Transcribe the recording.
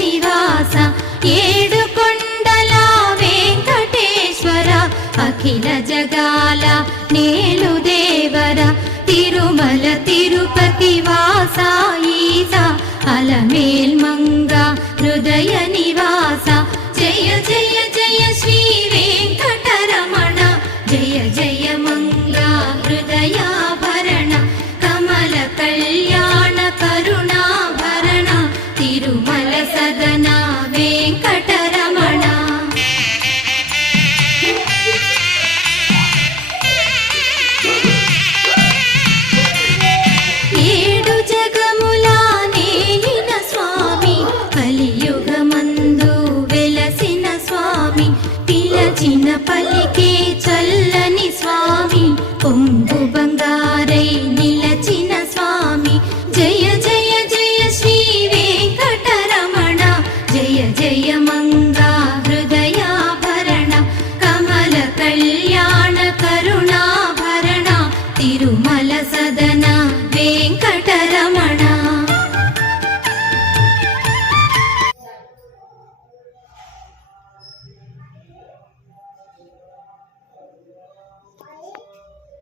నివాస ఏడుకొండల వెంకటేశ్వర అఖిల జగాల నేలు దేవర తిరుమల తిరుపతి వాస ఈస అలమేల్ మంగ హృదయ నివాస జయ జయ జయ శ్రీ వెంకటరమణ జయ జయ మంగ హృదయాభరణ కమల కళ్యాణ కరుణాభరణ తిరుమల సదన వెంకటరమణ. ఏడు జగముల నేలిన స్వామి కలియుగమందు వెలసిన స్వామి పిలచిన పలి